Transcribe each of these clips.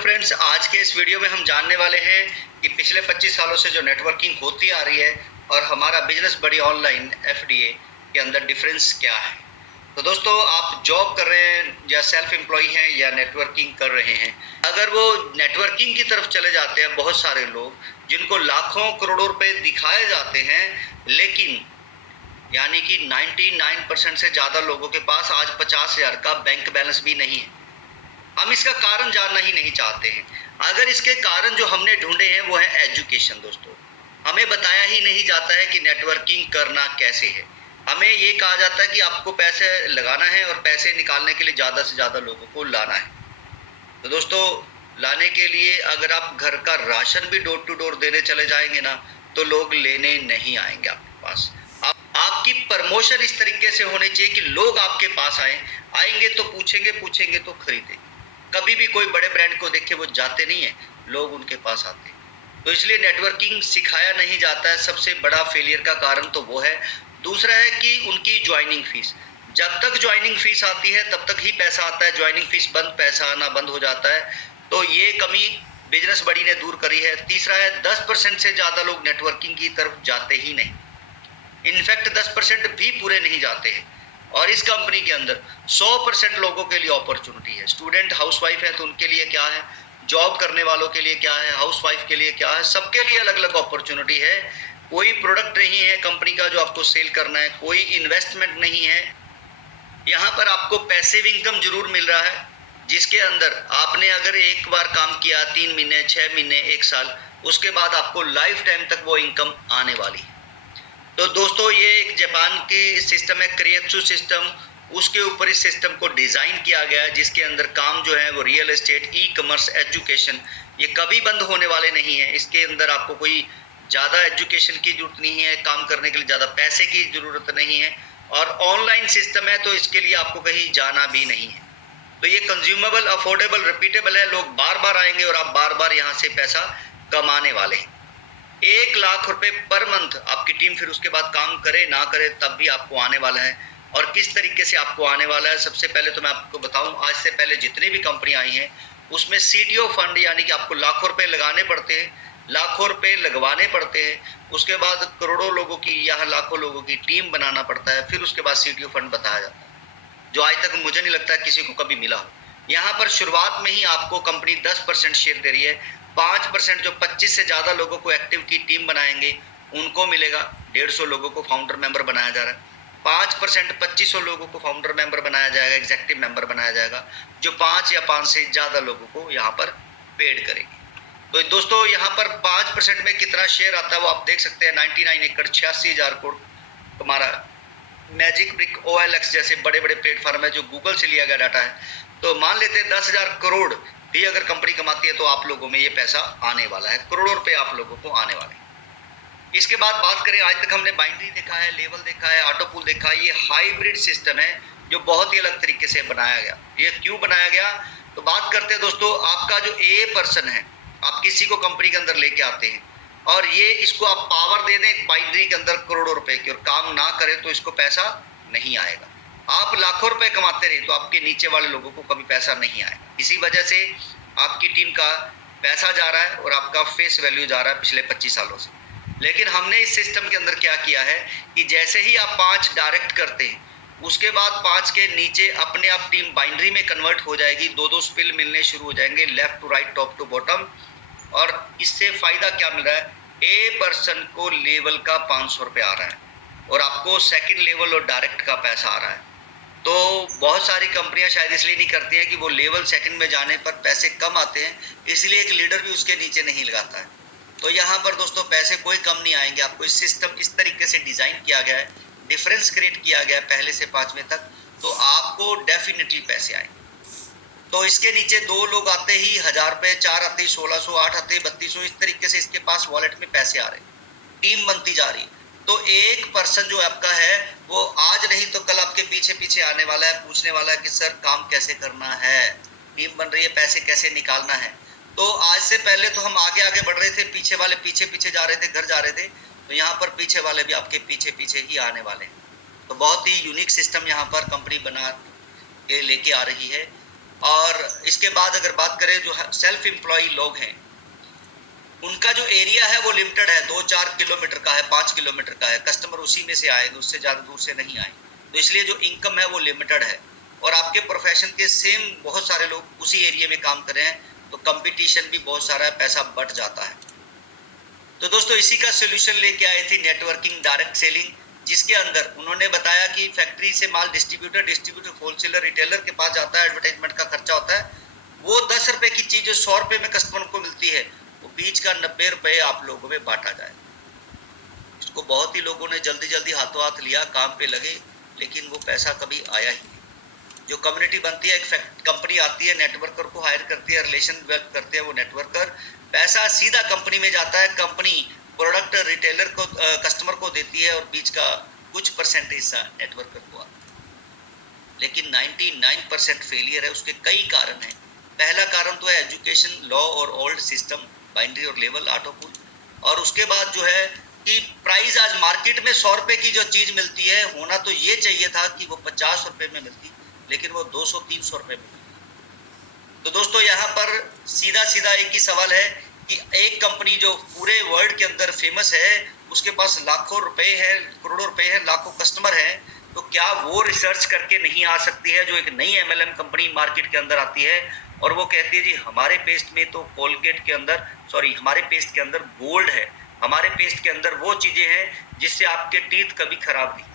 Friends, आज के इस वीडियो में हम जानने वाले हैं कि पिछले 25 सालों से जो नेटवर्किंग होती आ रही है और हमारा बिजनेस बड़ी ऑनलाइन एफडीए के अंदर डिफरेंस क्या है। तो दोस्तों, आप जॉब कर रहे हैं या सेल्फ एम्प्लॉय हैं या नेटवर्किंग कर रहे हैं, अगर वो नेटवर्किंग की तरफ चले जाते हैं, बहुत सारे लोग जिनको लाखों करोड़ों रुपए दिखाए जाते हैं, लेकिन यानी कि 99% से ज़्यादा लोगों के पास आज 50,000 का बैंक बैलेंस भी नहीं है। हम इसका कारण जानना ही नहीं चाहते हैं। अगर इसके कारण जो हमने ढूंढे हैं वो है एजुकेशन। दोस्तों, हमें बताया ही नहीं जाता है कि नेटवर्किंग करना कैसे है। हमें ये कहा जाता है कि आपको पैसे लगाना है और पैसे निकालने के लिए ज़्यादा से ज़्यादा लोगों को लाना है। तो दोस्तों, लाने के लिए अगर आप घर का राशन भी डोर टू डोर देने चले जाएंगे ना, तो लोग लेने नहीं आएंगे आपके पास। आपकी प्रमोशन इस तरीके से होनी चाहिए कि लोग आपके पास आएंगे तो पूछेंगे तो खरीदेंगे। कभी भी कोई बड़े ब्रांड को देख के वो जाते नहीं है, लोग उनके पास आते हैं। तो इसलिए नेटवर्किंग सिखाया नहीं जाता है। सबसे बड़ा फेलियर का कारण तो वो है। दूसरा है कि उनकी ज्वाइनिंग फीस, जब तक ज्वाइनिंग फीस आती है तब तक ही पैसा आता है। ज्वाइनिंग फीस बंद, पैसा आना बंद हो जाता है। तो ये कमी बिजनेस बड़ी ने दूर करी है। तीसरा है 10% से ज़्यादा लोग नेटवर्किंग की तरफ जाते ही नहीं। इनफैक्ट 10% भी पूरे नहीं जाते हैं। और इस कंपनी के अंदर 100% लोगों के लिए अपॉर्चुनिटी है। स्टूडेंट, हाउसवाइफ है तो उनके लिए क्या है, जॉब करने वालों के लिए क्या है, हाउसवाइफ के लिए क्या है, सबके लिए अलग अलग अपॉर्चुनिटी है। कोई प्रोडक्ट नहीं है कंपनी का जो आपको सेल करना है, कोई इन्वेस्टमेंट नहीं है। यहाँ पर आपको पैसिव इनकम जरूर मिल रहा है, जिसके अंदर आपने अगर एक बार काम किया 3 महीने, 6 महीने, 1 साल, उसके बाद आपको लाइफ टाइम तक वो इनकम आने वाली है। तो दोस्तों, ये एक जापान की सिस्टम है, क्रिएत्सु सिस्टम। उसके ऊपर इस सिस्टम को डिज़ाइन किया गया है, जिसके अंदर काम जो है वो real estate, e commerce, education, ये कभी बंद होने वाले नहीं है। इसके अंदर आपको कोई ज़्यादा एजुकेशन की जरूरत नहीं है, काम करने के लिए ज़्यादा पैसे की ज़रूरत नहीं है, और ऑनलाइन सिस्टम है तो इसके लिए आपको कहीं जाना भी नहीं है। तो ये कंज्यूमेबल, अफोर्डेबल, रिपीटेबल है। लोग बार बार आएंगे और आप बार बार यहाँ से पैसा कमाने वाले हैं। 1 लाख रुपए पर मंथ आपकी टीम फिर उसके बाद काम करे ना करे तब भी आपको आने वाला है। और किस तरीके से आपको आने वाला है, सबसे पहले तो मैं आपको बताऊं, आज से पहले जितनी भी कंपनी आई हैं उसमें सीटीओ फंड, यानी कि आपको लाखों रुपए लगाने पड़ते हैं, लाखों रुपए लगवाने पड़ते हैं। उसके बाद करोड़ों लोगों की या लाखों लोगों की टीम बनाना पड़ता है, फिर उसके बाद सीटीओ फंड बताया जाता है, जो आज तक मुझे नहीं लगता किसी को कभी मिला हो। यहाँ पर शुरुआत में ही आपको कंपनी 10% शेयर दे रही है। 5% जो 25 से ज़्यादा लोगों को एक्टिव की टीम बनाएंगे उनको मिलेगा। 150 लोगों को फाउंडर मेंबर बनाया जा रहा है। 5% 2500 लोगों को फाउंडर मेंबर बनाया जाएगा, एग्जीक्यूटिव मेंबर बनाया जाएगा, जो 5 या 5 से ज़्यादा लोगों को यहाँ पर पेड करेंगे। तो दोस्तों, यहाँ पर 5% में कितना शेयर आता है वो आप देख सकते हैं। 99 एकड़ 86,000 करोड़ हमारा मैजिक ब्रिक, OLX जैसे बड़े बड़े प्लेटफॉर्म है जो गूगल से लिया गया डाटा है। तो मान लेते हैं 10,000 करोड़ भी अगर कंपनी कमाती है तो आप लोगों में ये पैसा आने वाला है, करोड़ों रुपए आप लोगों को आने वाले हैं। इसके बाद बात करें, आज तक हमने बाइनरी देखा है, लेवल देखा है, ऑटो पूल देखा है। ये हाइब्रिड सिस्टम है जो बहुत ही अलग तरीके से बनाया गया। ये क्यों बनाया गया, तो बात करते हैं दोस्तों। आपका जो ए पर्सन है, आप किसी को कंपनी के अंदर लेके आते हैं और ये इसको आप पावर दे दें बाइनरी के अंदर करोड़ों रुपए की, और काम ना करें तो इसको पैसा नहीं आएगा। आप लाखों रुपए कमाते रहे तो आपके नीचे वाले लोगों को कभी पैसा नहीं आएगा। इसी वजह से आपकी टीम का पैसा जा रहा है और आपका फेस वैल्यू जा रहा है पिछले 25 सालों से। लेकिन हमने इस सिस्टम के अंदर क्या किया है कि जैसे ही आप 5 डायरेक्ट करते हैं, उसके बाद 5 के नीचे अपने आप टीम बाइनरी में कन्वर्ट हो जाएगी। 2-2 स्पिल मिलने शुरू हो जाएंगे, left to right, top to bottom. और इससे फायदा क्या मिल रहा है, ए पर्सन को लेवल का 500 रुपये आ रहा है और आपको सेकंड लेवल और डायरेक्ट का पैसा आ रहा है। तो बहुत सारी कंपनियां शायद इसलिए नहीं करती हैं कि वो लेवल सेकंड में जाने पर पैसे कम आते हैं, इसलिए एक लीडर भी उसके नीचे नहीं लगाता है। तो यहाँ पर दोस्तों पैसे कोई कम नहीं आएंगे। आपको इस सिस्टम इस तरीके से डिज़ाइन किया गया है, डिफरेंस क्रिएट किया गया है पहले से 5वें तक, तो आपको डेफिनेटली पैसे आएंगे। तो इसके नीचे 2 लोग आते ही 1000 रुपये, 4 आते ही 1600, 8 आते ही 3200, इस तरीके से इसके पास वॉलेट में पैसे आ रहे हैं, टीम बनती जा रही है। तो एक पर्सन जो आपका है वो आज नहीं तो कल आपके पीछे पीछे आने वाला है, पूछने वाला है कि सर काम कैसे करना है, टीम बन रही है, पैसे कैसे निकालना है। तो आज से पहले तो हम आगे आगे बढ़ रहे थे, पीछे वाले पीछे पीछे जा रहे थे, घर जा रहे थे। तो यहाँ पर पीछे वाले भी आपके पीछे पीछे ही आने वाले हैं। तो बहुत ही यूनिक सिस्टम यहाँ पर कंपनी बना के लेके आ रही है। और इसके बाद अगर बात करें जो सेल्फ एम्प्लॉय लोग हैं, उनका जो एरिया है वो लिमिटेड है, 2-4 किलोमीटर का है, 5 किलोमीटर का है, कस्टमर उसी में से आएंगे, उससे ज़्यादा दूर से नहीं आए, तो इसलिए जो इनकम है वो लिमिटेड है। और आपके प्रोफेशन के सेम बहुत सारे लोग उसी एरिया में काम कर रहे हैं, तो कंपटीशन भी बहुत सारा है, पैसा बढ़ जाता है। तो दोस्तों इसी का सोल्यूशन लेके आए थे नेटवर्किंग डायरेक्ट सेलिंग, जिसके अंदर उन्होंने बताया कि फैक्ट्री से माल डिस्ट्रीब्यूटर होलसेलर रिटेलर के पास जाता है, एडवर्टाइजमेंट का खर्चा होता है, वो 10 रुपए की चीज़ जो 100 रुपए में कस्टमर को मिलती है, वो बीच का 90 रुपए आप लोगों में बांटा जाए। इसको बहुत ही लोगों ने जल्दी जल्दी हाथों हाथ लिया, काम पे लगे, लेकिन वो पैसा कभी आया ही नहीं। जो कम्युनिटी बनती है, एक कंपनी आती है, नेटवर्कर को हायर करती है, रिलेशन डेवलप करते हैं वो नेटवर्कर, पैसा सीधा कंपनी में जाता है, कंपनी प्रोडक्ट रिटेलर को कस्टमर को देती है और बीच का कुछ परसेंट हिस्सा नेटवर्कर को आता है। लेकिन 99% फेलियर है। उसके कई कारण हैं। पहला कारण तो है एजुकेशन, लॉ और ओल्ड सिस्टम, बाइनरी और लेवल, ऑटो पुल। और उसके बाद जो है कि प्राइस आज मार्केट में 100 रुपए की जो चीज़ मिलती है, होना तो ये चाहिए था कि वो 50 रुपए में मिलती, लेकिन वो 200-300 रुपए में मिलती। तो दोस्तों यहाँ पर सीधा सीधा एक ही सवाल है कि एक कंपनी जो पूरे वर्ल्ड के अंदर फेमस है, उसके पास लाखों रुपए है, करोड़ों रुपए है, लाखों कस्टमर है, तो क्या वो रिसर्च करके नहीं आ सकती है? जो एक नई एमएलएम कंपनी मार्केट के अंदर आती है और वो कहती है जी हमारे पेस्ट में तो कोलगेट के अंदर, सॉरी, हमारे पेस्ट के अंदर गोल्ड है, हमारे पेस्ट के अंदर वो चीजें हैं जिससे आपके टीथ कभी खराब नहीं।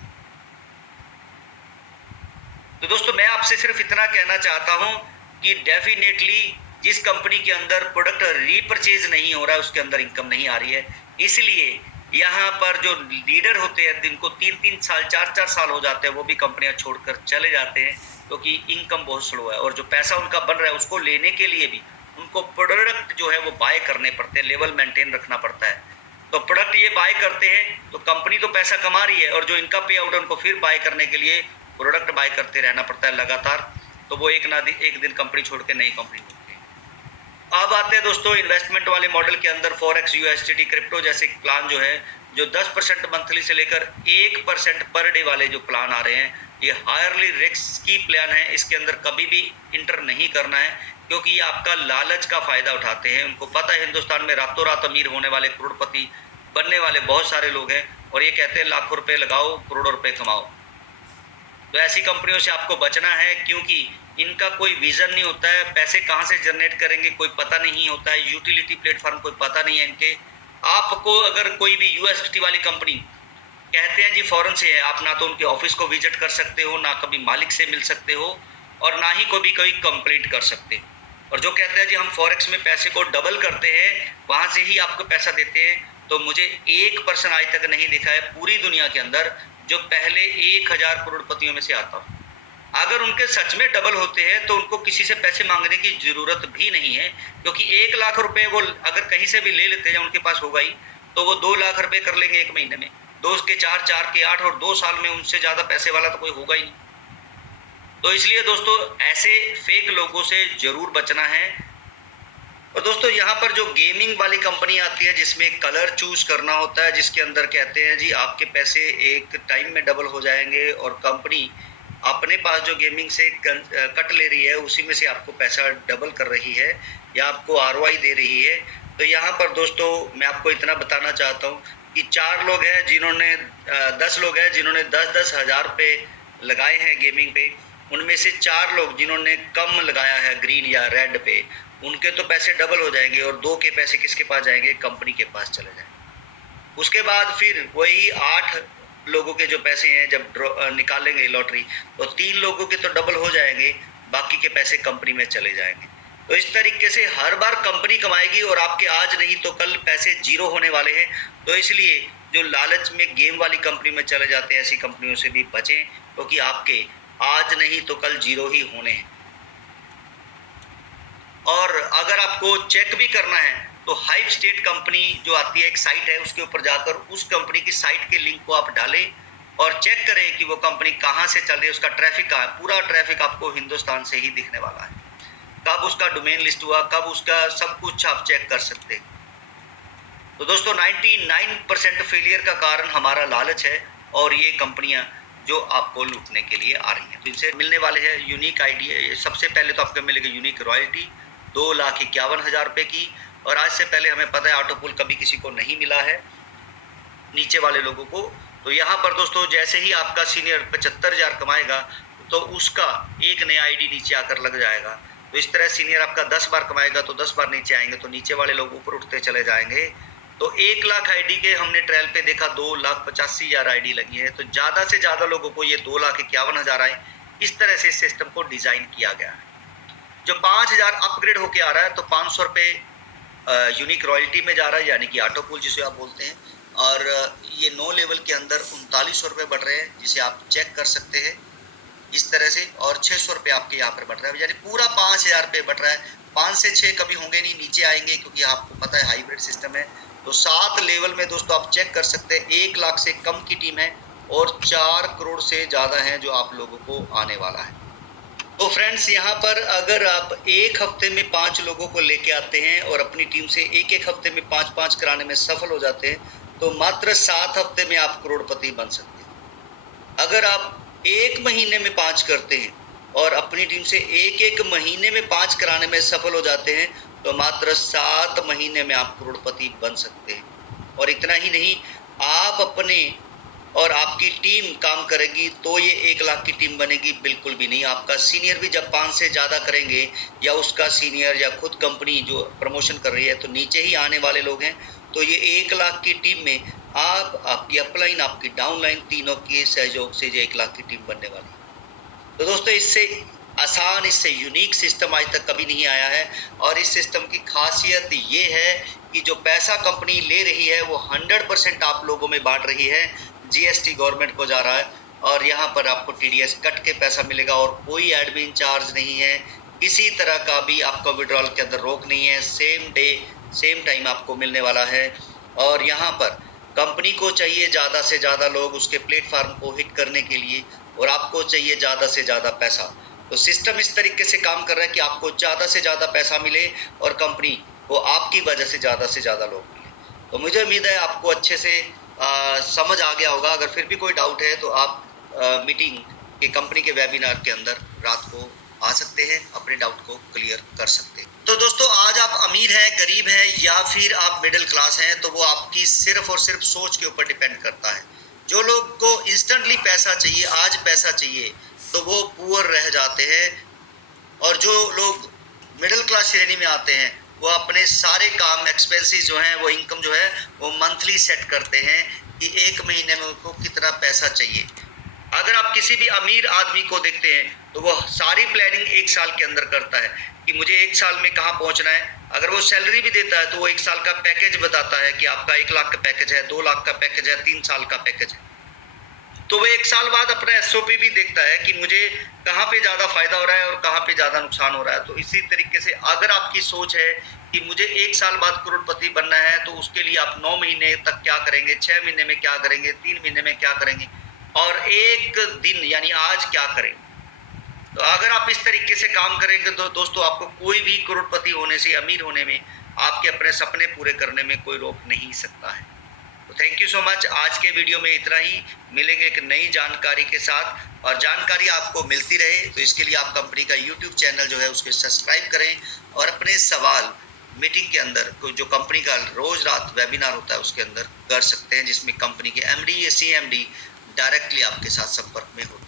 तो दोस्तों मैं आपसे सिर्फ इतना कहना चाहता हूं कि डेफिनेटली जिस कंपनी के अंदर प्रोडक्ट रीपरचेज नहीं हो रहा है, उसके अंदर इनकम नहीं आ रही है। इसलिए यहाँ पर जो लीडर होते हैं, जिनको 3-3 साल 4-4 साल हो जाते हैं, वो भी कंपनियां छोड़कर चले जाते हैं, क्योंकि इनकम बहुत स्लो है। और जो पैसा उनका बन रहा है उसको लेने के लिए भी उनको प्रोडक्ट जो है वो बाय करने पड़ते हैं, लेवल मेंटेन रखना पड़ता है। तो प्रोडक्ट ये बाय करते हैं तो कंपनी तो पैसा कमा रही है, और जो इनका पे आउट है उनको फिर बाय करने के लिए प्रोडक्ट बाय करते रहना पड़ता है लगातार। तो वो एक दिन कंपनी छोड़ के नई कंपनी ढूंढते हैं। अब आते हैं दोस्तों इन्वेस्टमेंट वाले मॉडल के अंदर। फॉरेक्स, यूएसडीटी, क्रिप्टो जैसे प्लान जो है, जो 10% मंथली से लेकर 1% पर डे वाले जो प्लान आ रहे हैं, ये हायरली रिस्की प्लान है। इसके अंदर कभी भी इंटर नहीं करना है, क्योंकि ये आपका लालच का फायदा उठाते हैं। उनको पता है हिंदुस्तान में रातों रात अमीर होने वाले, करोड़पति बनने वाले बहुत सारे लोग हैं, और ये कहते हैं लाखों रुपए लगाओ, करोड़ों रुपए कमाओ। तो ऐसी कंपनियों से आपको बचना है, क्योंकि इनका कोई विजन नहीं होता है, पैसे कहाँ से जनरेट करेंगे कोई पता नहीं होता है, यूटिलिटी प्लेटफॉर्म कोई पता नहीं है इनके। आपको अगर कोई भी यूएसडी वाली कंपनी कहते हैं जी फॉरेन से है, आप ना तो उनके ऑफिस को विजिट कर सकते हो, ना कभी मालिक से मिल सकते हो, और ना ही कभी कोई कंप्लेंट कर सकते। और जो कहते हैं जी हम फॉरेक्स में पैसे को डबल करते हैं, वहां से ही आपको पैसा देते हैं, तो मुझे 1% आज तक नहीं दिखा है पूरी दुनिया के अंदर जो पहले 1000 करोड़पतियों में से आता हो। अगर उनके सच में डबल होते हैं तो उनको किसी से पैसे मांगने की जरूरत भी नहीं है, क्योंकि 1 लाख रुपए वो अगर कहीं से भी ले लेते हैं, उनके पास होगा ही, तो वो 2 लाख रुपए कर लेंगे एक महीने में, 2 के 4, 4 के 8, और 2 साल में उनसे ज्यादा पैसे वाला तो कोई होगा ही नहीं। तो इसलिए दोस्तों ऐसे फेक लोगों से जरूर बचना है। और दोस्तों यहाँ पर जो गेमिंग वाली कंपनी आती है, जिसमें कलर चूज करना होता है, जिसके अंदर कहते हैं जी आपके पैसे एक टाइम में डबल हो जाएंगे, और कंपनी अपने पास जो गेमिंग से कट ले रही है उसी में से आपको पैसा डबल कर रही है या आपको आरओआई दे रही है। तो यहाँ पर दोस्तों मैं आपको इतना बताना चाहता हूँ कि 4 लोग हैं जिन्होंने 10 लोग हैं जिन्होंने 10-10 हज़ार रुपये लगाए हैं गेमिंग पे। उनमें से 4 लोग जिन्होंने कम लगाया है ग्रीन या रेड पे, उनके तो पैसे डबल हो जाएंगे, और 2 के पैसे किसके पास जाएंगे? कंपनी के पास चले जाएंगे। उसके बाद फिर वही 8 लोगों के जो पैसे हैं जब निकालेंगे लॉटरी, तो 3 लोगों के तो डबल हो जाएंगे, बाकी के पैसे कंपनी में चले जाएंगे। तो इस तरीके से हर बार कंपनी कमाएगी और आपके आज नहीं तो कल पैसे जीरो होने वाले हैं। तो इसलिए जो लालच में गेम वाली कंपनी में चले जाते हैं, ऐसी कंपनियों से भी बचें, क्योंकि आपके आज नहीं तो कल जीरो ही होने हैं। और अगर आपको चेक भी करना है तो हाइप स्टेट कंपनी जो आती है, एक साइट है, उसके ऊपर जाकर उस कंपनी की साइट के लिंक को आप डालें और चेक करें कि वो कंपनी कहाँ से चल रही है, उसका ट्रैफिक कहाँ है। पूरा ट्रैफिक आपको हिंदुस्तान से ही दिखने वाला है, कब उसका डोमेन लिस्ट हुआ, कब उसका सब कुछ आप चेक कर सकते हैं। तो दोस्तों 99% फेलियर का कारण हमारा लालच है, और ये कंपनियां जो आपको लूटने के लिए आ रही हैं। तो इनसे मिलने वाले हैं यूनिक आईडी। सबसे पहले तो आपको मिलेगी यूनिक रॉयल्टी 2,51,000 रुपये की। और आज से पहले हमें पता है ऑटो पुल कभी किसी को नहीं मिला है नीचे वाले लोगों को। तो यहाँ पर दोस्तों जैसे ही आपका सीनियर 75,000 कमाएगा तो उसका एक नया आईडी नीचे आकर लग जाएगा। तो इस तरह सीनियर आपका 10 बार कमाएगा तो 10 बार नीचे आएंगे, तो नीचे वाले लोग ऊपर उठते चले जाएंगे। तो 1 लाख आईडी के हमने ट्रायल पे देखा 2,85,000 आईडी लगी है। तो ज़्यादा से ज़्यादा लोगों को ये 2,51,000 आए। इस तरह से इस सिस्टम को डिज़ाइन किया गया है। जो 5,000 अपग्रेड होके आ रहा है तो 500 रुपये यूनिक रॉयल्टी में जा रहा है, यानी कि ऑटो पुल जिसे आप बोलते हैं। और ये 9 लेवल के अंदर 3900 रुपये बढ़ रहे हैं, जिसे आप चेक कर सकते हैं इस तरह से। और 600 रुपये आपके यहाँ पर बढ़ रहा है, यानी पूरा 5,000 रुपये बढ़ रहा है। 5 से 6 कभी होंगे नहीं, नीचे आएंगे, क्योंकि आपको पता है हाइब्रिड सिस्टम है। तो 7 लेवल में दोस्तों आप चेक कर सकते हैं 1 लाख से कम की टीम है और 4 करोड़ से ज़्यादा है जो आप लोगों को आने वाला है। तो फ्रेंड्स यहाँ पर अगर आप एक हफ्ते में 5 लोगों को लेके आते हैं और अपनी टीम से एक हफ्ते में 5-5 कराने में सफल हो जाते हैं तो मात्र 7 हफ्ते में आप करोड़पति बन सकते हैं। अगर आप 1 महीने में 5 करते हैं और अपनी टीम से एक महीने में 5 कराने में सफल हो जाते हैं तो मात्र 7 महीने में आप करोड़पति बन सकते हैं। और इतना ही नहीं, आप अपने और आपकी टीम काम करेगी तो ये 1 लाख की टीम बनेगी, बिल्कुल भी नहीं। आपका सीनियर भी जब 5 से ज़्यादा करेंगे या उसका सीनियर या खुद कंपनी जो प्रमोशन कर रही है तो नीचे ही आने वाले लोग हैं। तो ये 1 लाख की टीम में आप, आपकी अपलाइन, आपकी डाउनलाइन, तीनों के सहयोग से ये 1 लाख की टीम बनने वाली है। तो दोस्तों इससे आसान, इससे यूनिक सिस्टम आज तक कभी नहीं आया है। और इस सिस्टम की खासियत ये है कि जो पैसा कंपनी ले रही है वो 100% आप लोगों में बांट रही है। जीएसटी गवर्नमेंट को जा रहा है और यहाँ पर आपको टीडीएस कट के पैसा मिलेगा और कोई एडमिन चार्ज नहीं है। किसी तरह का भी आपका विड्रॉल के अंदर रोक नहीं है। सेम डे सेम टाइम आपको मिलने वाला है। और यहाँ पर कंपनी को चाहिए ज़्यादा से ज़्यादा लोग उसके प्लेटफॉर्म को हिट करने के लिए, और आपको चाहिए ज़्यादा से ज़्यादा पैसा। तो सिस्टम इस तरीके से काम कर रहा है कि आपको ज़्यादा से ज़्यादा पैसा मिले और कंपनी को आपकी वजह से ज़्यादा लोग मिले। तो मुझे उम्मीद है आपको अच्छे से समझ आ गया होगा। अगर फिर भी कोई डाउट है तो आप मीटिंग के कंपनी के वेबिनार के अंदर रात को आ सकते हैं, अपने डाउट को क्लियर कर सकते हैं। तो दोस्तों आज आप अमीर हैं, गरीब हैं या फिर आप मिडिल क्लास हैं, तो वो आपकी सिर्फ और सिर्फ सोच के ऊपर डिपेंड करता है। जो लोग को इंस्टेंटली पैसा चाहिए, आज पैसा चाहिए, तो वो पुअर रह जाते हैं। और जो लोग मिडिल क्लास श्रेणी में आते हैं वो अपने सारे काम, एक्सपेंसेस जो हैं, वो इनकम जो है वो मंथली सेट करते हैं कि 1 महीने में उनको कितना पैसा चाहिए। अगर आप किसी भी अमीर आदमी को देखते हैं तो वो सारी प्लानिंग 1 साल के अंदर करता है कि मुझे 1 साल में कहाँ पहुँचना है। अगर वो सैलरी भी देता है तो वो 1 साल का पैकेज बताता है कि आपका 1 लाख का पैकेज है, 2 लाख का पैकेज है, 3 साल का पैकेज है। तो वो 1 साल बाद अपना एसओपी भी देखता है कि मुझे कहाँ पे ज़्यादा फायदा हो रहा है और कहाँ पे ज़्यादा नुकसान हो रहा है। तो इसी तरीके से अगर आपकी सोच है कि मुझे 1 साल बाद करोड़पति बनना है तो उसके लिए आप 9 महीने तक क्या करेंगे, 6 महीने में क्या करेंगे, 3 महीने में क्या करेंगे और 1 दिन यानी आज क्या करेंगे। तो अगर आप इस तरीके से काम करेंगे तो दोस्तों आपको कोई भी करोड़पति होने से, अमीर होने में, आपके अपने सपने पूरे करने में कोई रोक नहीं सकता है। तो थैंक यू सो मच। आज के वीडियो में इतना ही। मिलेंगे एक नई जानकारी के साथ, और जानकारी आपको मिलती रहे तो इसके लिए आप कंपनी का यूट्यूब चैनल जो है उसको सब्सक्राइब करें और अपने सवाल मीटिंग के अंदर, जो कंपनी का रोज रात वेबिनार होता है उसके अंदर कर सकते हैं, जिसमें कंपनी के एमडी या सीएमडी डायरेक्टली आपके साथ संपर्क में होते हैं।